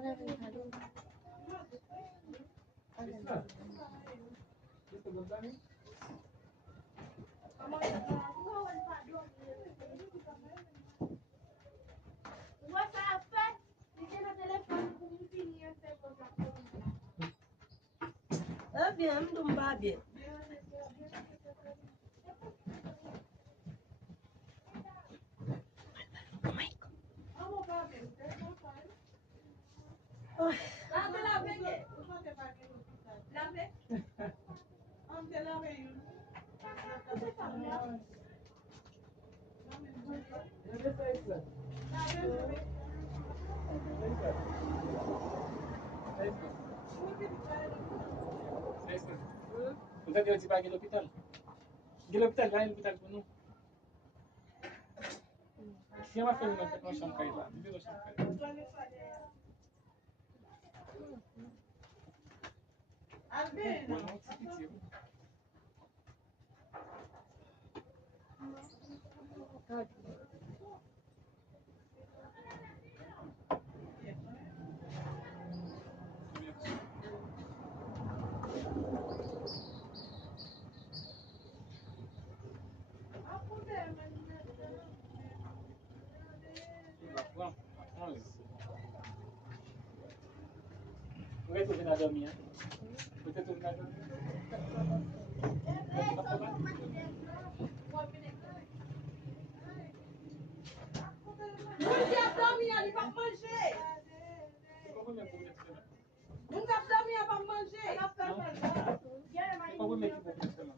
Bien, bien. Vous avez dit pas à l'hôpital. L'hôpital, là, l'hôpital pour nous. Si on va faire une chambre là, nous devons chambre. Peut-être que vous avez dormi. Peut-être que vous avez dormi. Nous avons dormi, il va manger. Nous avons dormi, il va manger. Pourquoi vous mettez beaucoup de cela?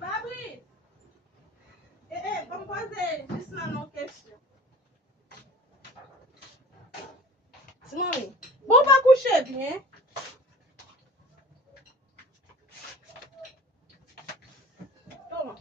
Fabrice, vamos fazer isso na nossa questão. Simone, vamos para coucher bien. Toma.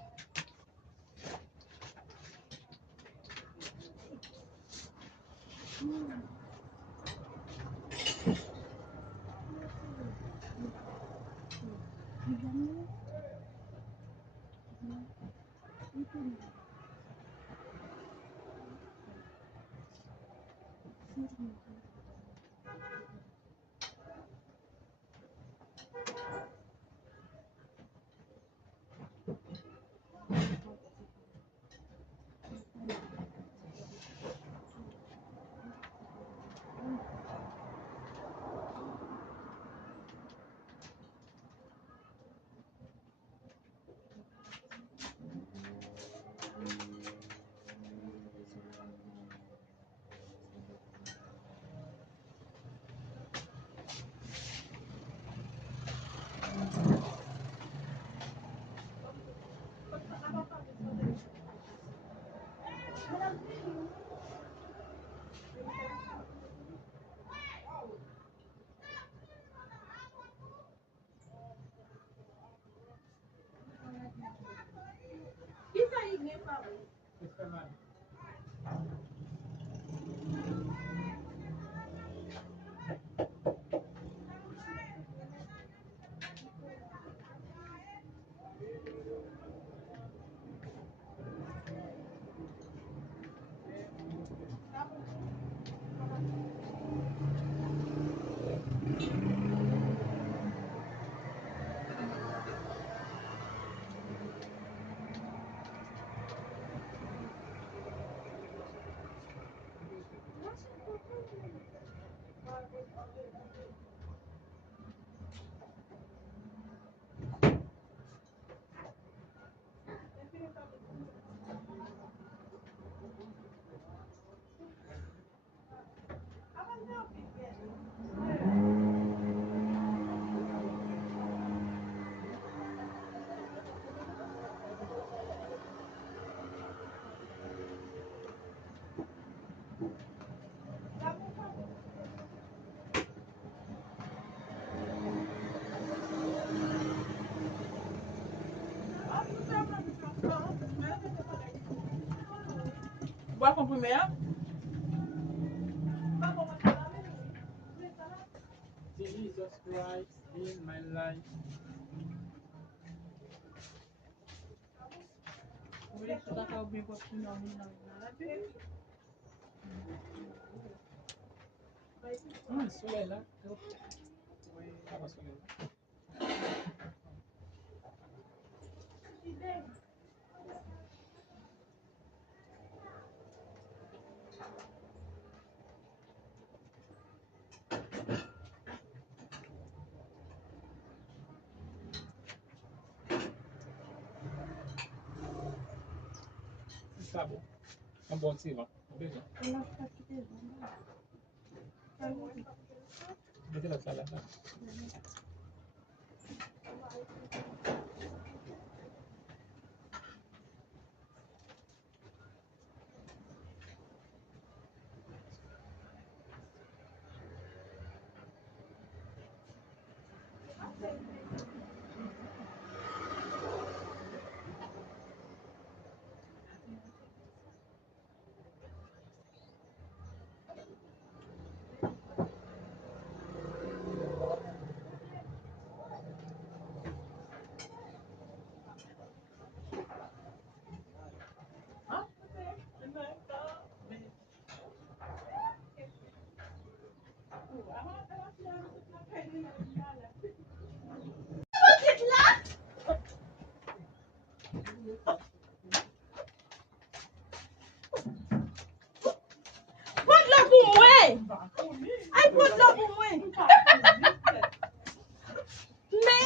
pas comprimé. Jesus Christ in my life. Soleil là. Ah, bah, soleil là. Ça bon. Un bon tir, hein. Déjà. Mettez la salade là. Prends-le pour moi. Aïe, prends-le pour moi. Mais.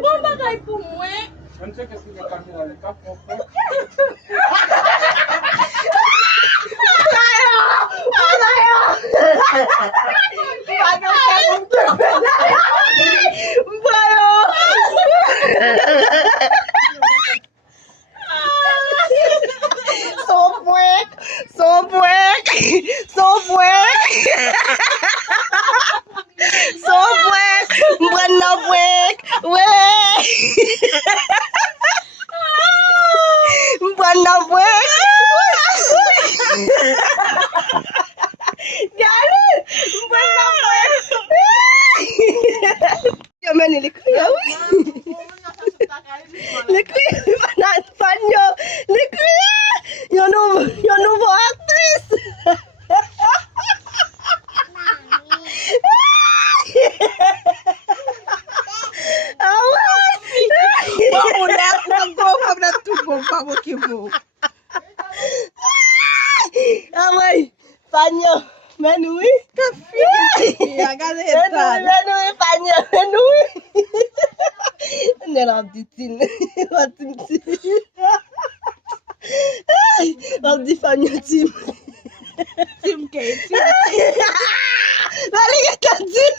Bon bagaille pour moi. Je ne sais qu'est-ce que la caméra est pas propre. Tim K. Tim K.